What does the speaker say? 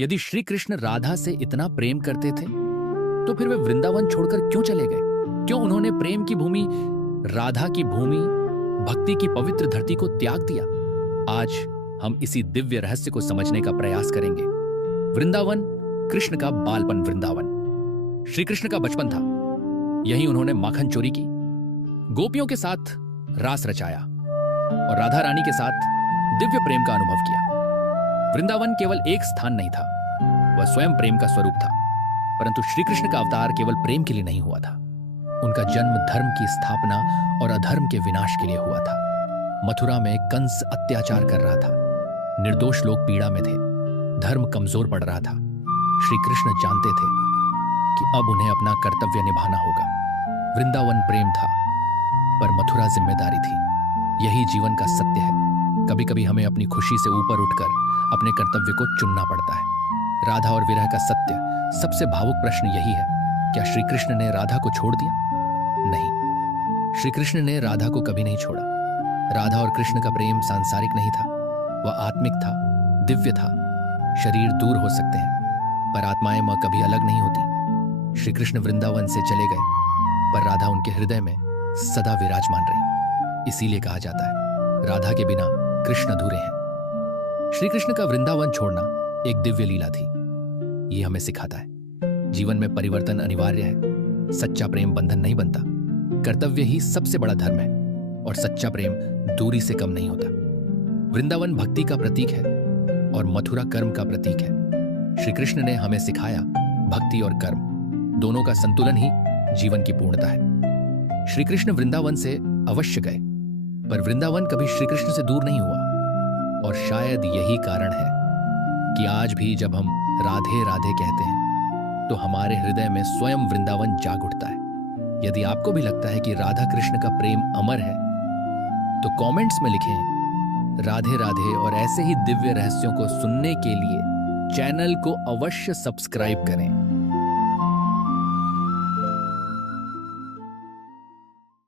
यदि श्री कृष्ण राधा से इतना प्रेम करते थे तो फिर वे वृंदावन छोड़कर क्यों चले गए? क्यों उन्होंने प्रेम की भूमि, राधा की भूमि, भक्ति की पवित्र धरती को त्याग दिया? आज हम इसी दिव्य रहस्य को समझने का प्रयास करेंगे। वृंदावन, कृष्ण का बालपन। वृंदावन श्री कृष्ण का बचपन था। यहीं उन्होंने माखन चोरी की, गोपियों के साथ रास रचाया और राधा रानी के साथ दिव्य प्रेम का अनुभव किया। वृंदावन केवल एक स्थान नहीं था, वह स्वयं प्रेम का स्वरूप था। परंतु श्री कृष्ण का अवतार केवल प्रेम के लिए नहीं हुआ था। उनका जन्म धर्म की स्थापना और अधर्म के विनाश के लिए हुआ था। मथुरा में कंस अत्याचार कर रहा था, निर्दोष लोग पीड़ा में थे, धर्म कमजोर पड़ रहा था। श्री कृष्ण जानते थे कि अब उन्हें अपना कर्तव्य निभाना होगा। वृंदावन प्रेम था, पर मथुरा जिम्मेदारी थी। यही जीवन का सत्य है। कभी कभी हमें अपनी खुशी से ऊपर उठकर अपने कर्तव्य को चुनना पड़ता है। राधा और विरह का सत्य, सबसे भावुक प्रश्न यही है, क्या श्री कृष्ण ने राधा को छोड़ दिया? नहीं, श्री कृष्ण ने राधा को कभी नहीं छोड़ा। राधा और कृष्ण का प्रेम सांसारिक नहीं था, वह आत्मिक था, दिव्य था। शरीर दूर हो सकते हैं, पर आत्माएं कभी अलग नहीं होती। श्री कृष्ण वृंदावन से चले गए, पर राधा उनके हृदय में सदा विराजमान रही। इसीलिए कहा जाता है, राधा के बिना कृष्ण अधूरे हैं। श्री कृष्ण का वृंदावन छोड़ना एक दिव्य लीला थी। यह हमें सिखाता है, जीवन में परिवर्तन अनिवार्य है। सच्चा प्रेम बंधन नहीं बनता, कर्तव्य ही सबसे बड़ा धर्म है, और सच्चा प्रेम दूरी से कम नहीं होता। वृंदावन भक्ति का प्रतीक है और मथुरा कर्म का प्रतीक है। श्री कृष्ण ने हमें सिखाया, भक्ति और कर्म दोनों का संतुलन ही जीवन की पूर्णता है। श्री कृष्ण वृंदावन से अवश्य गए, पर वृंदावन कभी श्री कृष्ण से दूर नहीं हुआ। और शायद यही कारण है कि आज भी जब हम राधे राधे कहते हैं तो हमारे हृदय में स्वयं वृंदावन जाग उठता है। यदि आपको भी लगता है कि राधा कृष्ण का प्रेम अमर है तो कमेंट्स में लिखें राधे राधे, और ऐसे ही दिव्य रहस्यों को सुनने के लिए चैनल को अवश्य सब्सक्राइब करें।